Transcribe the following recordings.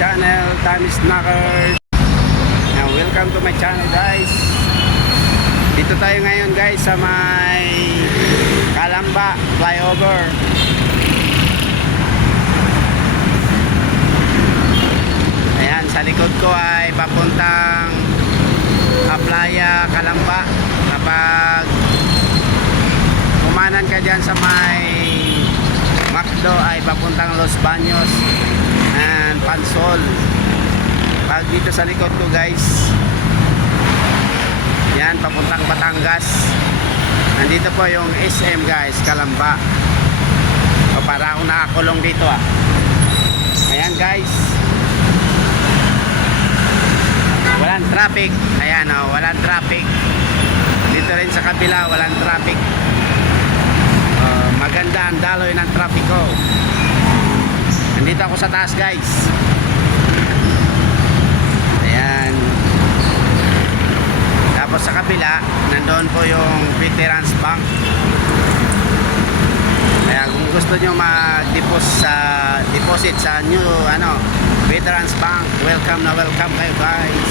channel, Tommy Snackers. Welcome to my channel guys. Dito tayo ngayon guys sa may Calamba flyover. Ayan, sa likod ko ay papuntang Playa Calamba. Kapag kumanan ka dyan sa may Macdo ay papuntang Los Baños and Pansol. Pag dito sa likod ko guys, yan papuntang Batangas. Nandito po yung SM guys, Calamba. O, para akong nakakulong dito ah. Ayan guys, walang traffic. Ayan o, walang traffic. Dito rin sa kabila walang traffic. Maganda ang daloy ng trapiko. Nandito ako sa taas guys. Ayan. Tapos sa kabila nandoon po yung Veterans Bank. Kaya kung gusto nyo mag-deposit sa new Veterans Bank, welcome na welcome kayo guys.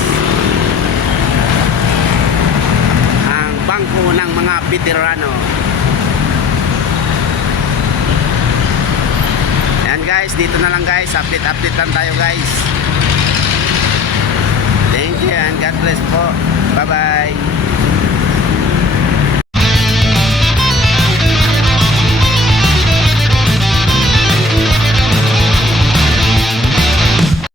Ang bangko ng mga veterano. Ayan guys, dito na lang guys, update lang tayo guys. Thank you and God bless po. Bye bye.